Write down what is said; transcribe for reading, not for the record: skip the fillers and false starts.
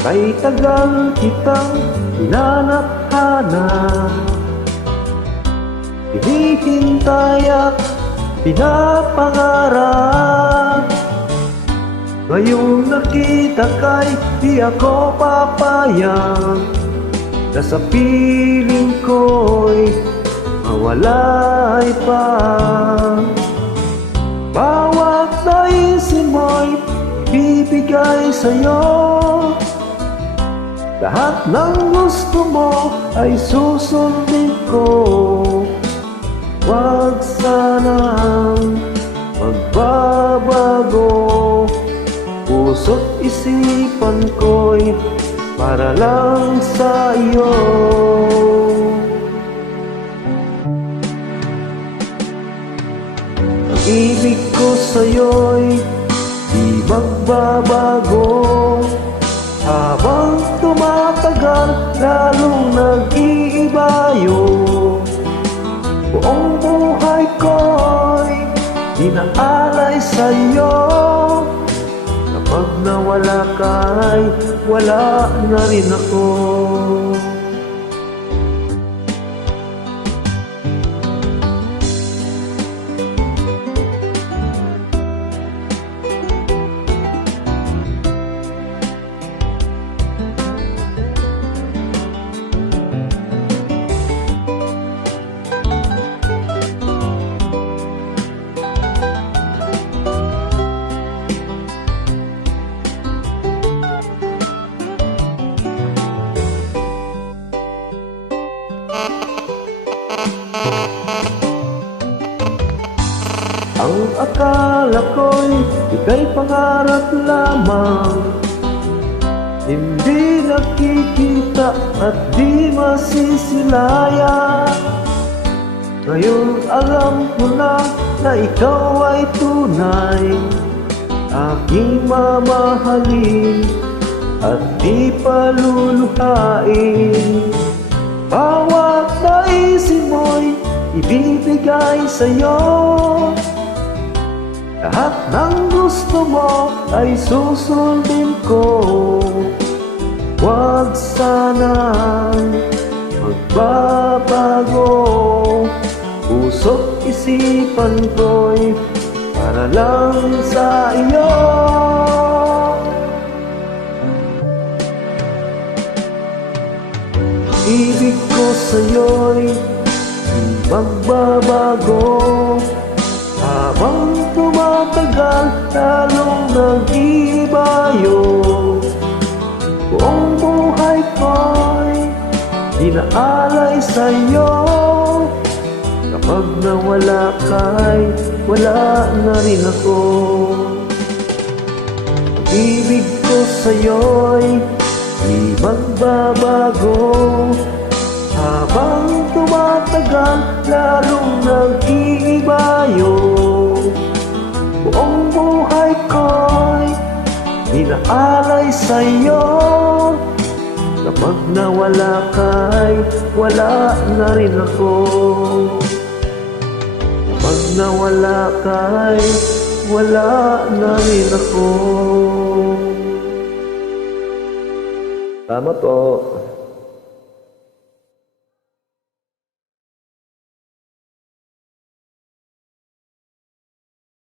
Kay tagal kitang hinanap-hanap, hinihintay at pinapangarap. Ngayong nakita kay di ako papayag na sa piling ko'y mawalay pa. Bawat naisin mo'y ibibigay sa'yo, lahat ng gusto mo ay susundin ko. Huwag sanang magbabago, puso't isipan ko'y para lang sa iyo. Ang ibig ko sa'yo'y di magbabago, habang tumatagal lalong nag-iibayo. Buong buhay ko'y inaalay sa'yo, kapag nawala ka'y wala na rin ako. Ang akala ko'y ika'y pangarap lamang, hindi nakikita at di masisilayan. Ngayon alam ko na ikaw ay tunay, aking mamahalin at di paluluhain. Bawat naisin mo'y ibibigay sa'yo, lahat ng gusto mo ay susundin ko. Huwag sanang magbabago, puso't isipan ko'y para lang sa iyo. Ibig ko sa'yo'y di magbabago, habang tumatagal lalong nag-iibayo. Buong buhay ko'y inaalay sa'yo, kapag nawala ka'y wala na rin ako. Ang ibig ko sa'yo'y di magbabago, habang tumatagal lalong nag-iibayo. Buong buhay ko'y inaalay sa'yo, kapag nawala ka'y wala na rin ako. Kapag nawala ka'y wala na rin ako. Tama po.